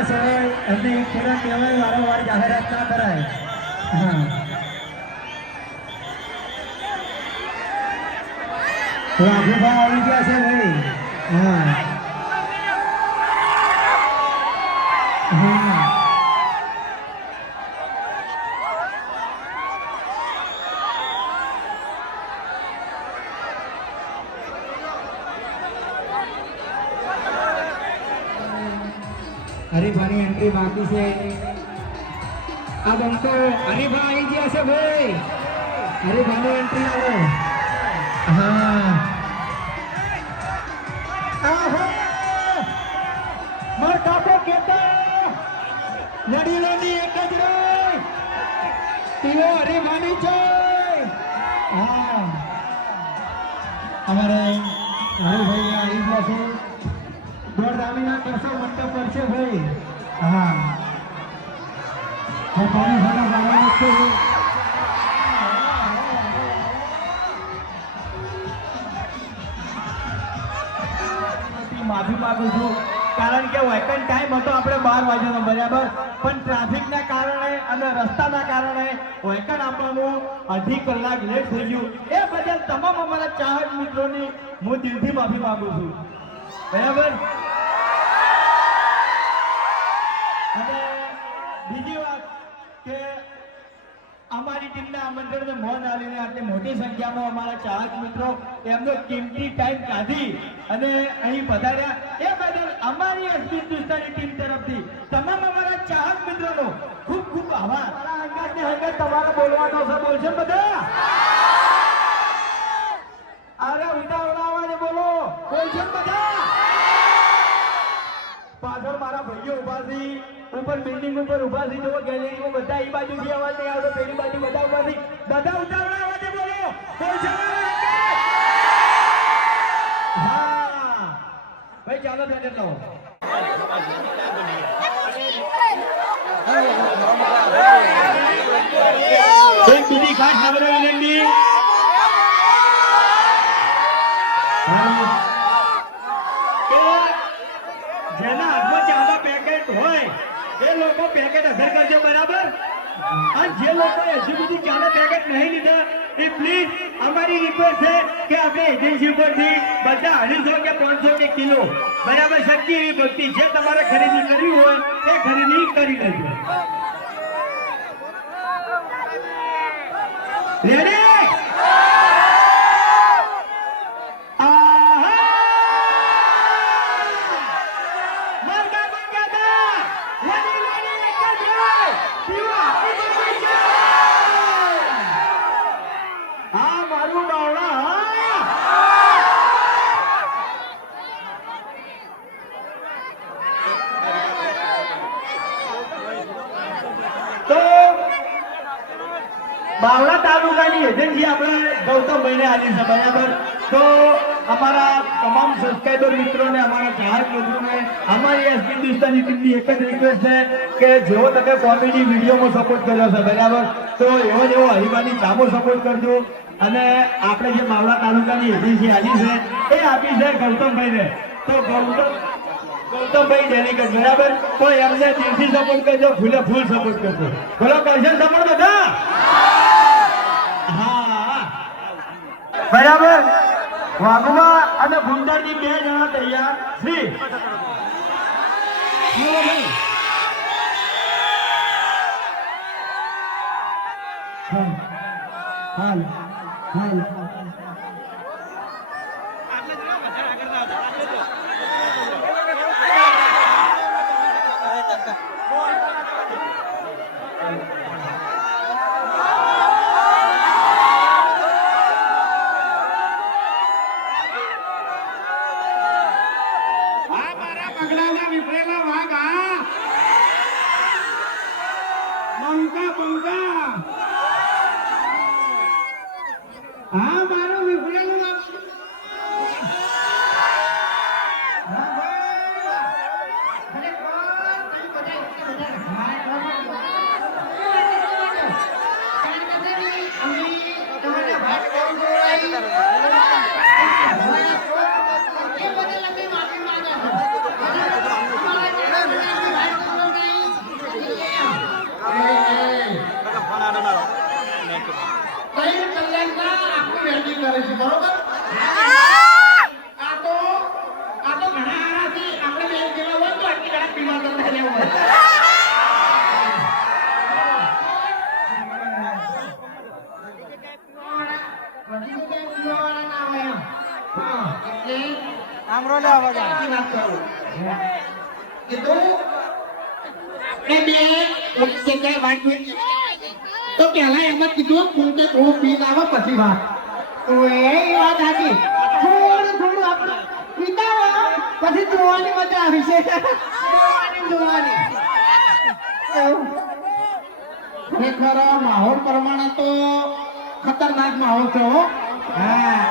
વિકાસ હોય એમને એક ખેડૂત કહેવાય વારંવાર જાહેરાત ના કરાય. હા રાઘુભાઈ આવી ગયા છે ભાઈ. હા હા હરીફાની એન્ટ્રી બાકી છે. આ બંકો હરીફા આવી ગયા છે ભાઈ. હરીફાની એન્ટ્રી આવો. હા આહો માર કાકો કેતા લડી લડી એક જ રે તીઓ હરીફાની છે. હા અમારે હરીભાઈ આવી ગયા છે. દોડધામીના કરશો મંડપ પર છે ભાઈ. હા પાણી સાડા બાર છે. માફી માંગુ છું કારણ કે વેકન્ટ ટાઈમ હતો આપણે 12 વાગ્યાનો બરાબર, પણ ટ્રાફિકના કારણે અને રસ્તાના કારણે વેકન્ટ આપવાનું 2.5 કલાક લેટ થઈ ગયું. એ બદલ તમામ અમારા ચાહક મિત્રોની હું દિલથી માફી માંગુ છું બરાબર. અને બીજી વાત કે અમારી ટીમના આમંત્રણને મોન આવીને આટલી મોટી સંખ્યામાં અમારા ચાહક મિત્રો એમનો કિંમતી ટાઈમ કાઢી અને અહીં પધાર્યા એ બદલ અમારી એસપી હિન્દુસ્તાની ટીમ તરફથી તમામ અમારા ચાહક મિત્રોનો ખૂબ ખૂબ આભાર. હંગાતને હંગાત તમારે બોલવાનો છે, બોલશે બધા? અરે ઉડાવડા અવાજે બોલો, બોલશે બધા? પાછળ મારા ભાઈઓ ઉભા છે, ઉપર બિલ્ડિંગ ઉપર ઉભા છે, જો ગેલેરીમાં બધા એ બાજુથી અવાજ નહીં આવતો, પેલી બાજુ બધા ઉભા છે, બધા ઉડાવડા અવાજે બોલો, બોલશે? હા ભાઈ ચાલો બેઠે લો. એક બીજી ખાસ નમ્ર વિનંતી જેના હાથમાં ચાના પેકેટ હોય એ લોકો પેકેટ અસર કરજો બરાબર. અને જે લોકો હજી સુધી ચાના પેકેટ નહીં લીધા એ પ્લીઝ અમારી રિક્વેસ્ટ છે કે આપણે એજન્સી ઉપરથી બધા 250 કે 500 કે કિલો બરાબર શક્તિ એવી ભક્તિ જે તમારે ખરીદી કરવી હોય એ ખરીદી કરી લેજો. રેડી? બાવળા તાલુકાની એજન્સી આપણે ગૌતમભાઈને આલી છે બરાબર. તો અમારા તમામ સબસ્ક્રાઈબર મિત્રોને અમારા ચાહક મિત્રોને અમારી એસપી હિન્દુસ્તાની ટીમની એક જ રિક્વેસ્ટ છે કે જેવો તમે કોમેડી વિડીયોમાં સપોર્ટ કર્યો છે બરાબર, તો એવો જ એવો હરિભાની ચામો સપોર્ટ કરજો. અને આપણે જે બાવળા તાલુકાની એજન્સી આલી છે એ આપી છે ગૌતમભાઈને. તો ગૌતમભાઈ ડેલિકેટ બરાબર, તો એમને દિલથી સપોર્ટ કરજો, ફૂલે ફૂલ સપોર્ટ કરજો. બોલો કરશે સપોર્ટ બધા? બરાબર. વાઘુબા અને ગુંદરની 2 જણા તૈયાર છે. હાલ હાલ હા મારું વિફરેલું છે બરોબર આ તો ઘણા આરાથી આપણે બે જેવા હોય તો આટલી ઘણા પીવા કરતા રહેવું હોય આમરો લેવા જા વાત કરું કીધું આપણે બે એક જગ્યાએ વાત કરી તો પહેલા એમ જ કીધું કે થોડું પી લાવો પછી વાત તો એ વાત સાચી થોડું આપણે પીતાવો પછી જોવાની મજા આવી છે જોવાની ખરેખર માહોલ પ્રમાણે તો ખતરનાક માહોલ છે હો હા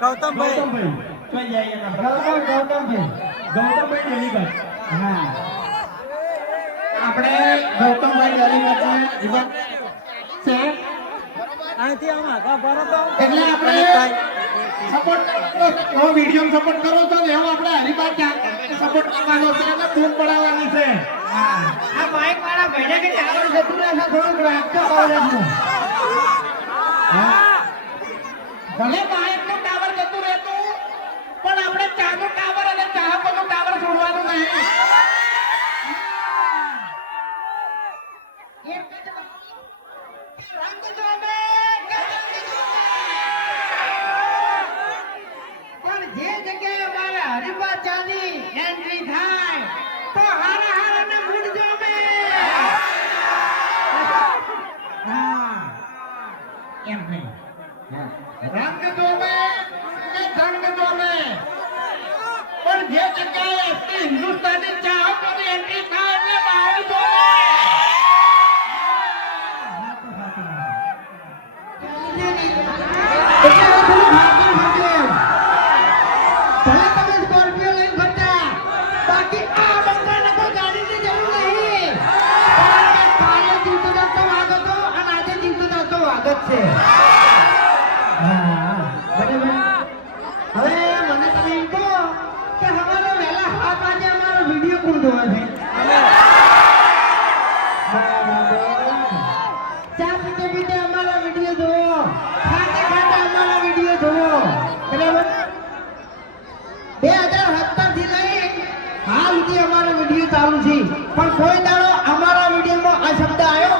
ગૌતમભાઈ ગૌતમભાઈ ડેલીગઢ. હા આપણે ગૌતમભાઈ ડેલીગઢ છે અહીંથી આમ આગળ ભરો તો એટલે આપણે સપોર્ટ કરવાનો વિડીયો સપોર્ટ કરો છો ને એવો આપણે હરિભા સપોર્ટ કરવાનો છે અને બૂમ પડાવવાની છે હા આ બાઈક વાળા ભાઈને કે ટાવર જતું રહેશે થોડુંક રાખતો આવડે હા ભલે બાઈક નું ટાવર જતું રહેતું પણ આપણે ચાનો ટાવર અને ચાહકોનો ટાવર છોડવાનું નહીં પણ જે જગ્યાએ અમારા હરિભા ચાની એન્ટ્રી થાય તો હારા હારાના મૂડ જોમે હા એમ નહીં રંગ જોમે કે જંગ જોમે પણ જે જગ્યાએ આપણી હિન્દુસ્તાની ચાહકોની એન્ટ્રી થાય એટલે માહોલ જોમે ચાલુ છે પણ કોઈ દાડો અમારા વિડીયોમાં આ શબ્દ આવ્યો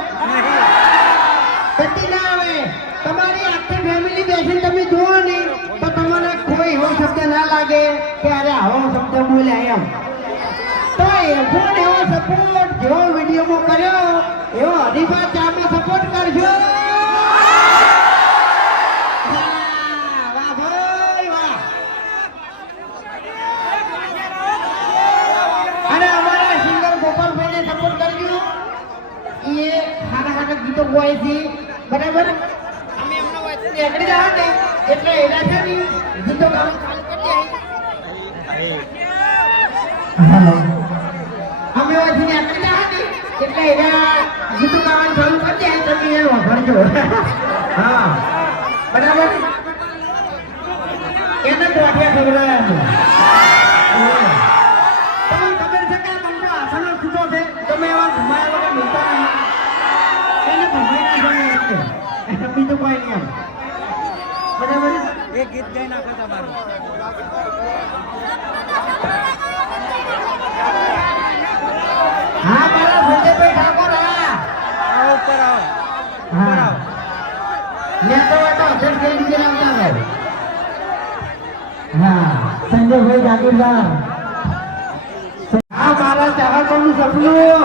કદી ના આવે તમારી આખી ફેમિલી બેસીને તમે જુઓ ને તો તમને કોઈ એવો શબ્દ ના લાગે કે અરે આવો શબ્દ બોલ્યા એમ તો એવો સપોર્ટ જેવો વિડીયોમાં કર્યો એવો હરીફા ચામાં સપોર્ટ કરજો ગીતો બોય છે બરાબર અમે એમનો વાંચી નીકળી રહ્યા ને એટલે એના છે ને ગીતો ગાવાનું ચાલુ કરી દે અમે વાંચી નીકળી રહ્યા ને એટલે એના ગીતો ગાવાનું ચાલુ કરી દે તમે એ વાપરજો હા બરાબર એને ગોઠિયા ખવડાવ્યા તમને ખબર છે કે તમને આસનો છૂટો છે તમે એવા ઘુમાયા વગર મિલતા નહીં બીજું કોઈ નહીં બરાબર એક ગીત ગાઈ નાખો તમારું હા મારા સંજયભાઈ ઠાકોર હા ઉપર આવો હા મેં તો અધર થઈ ગયેલા હતા હા સંજયભાઈ ઠાકોર હા મારા ચાહકોનું સપનું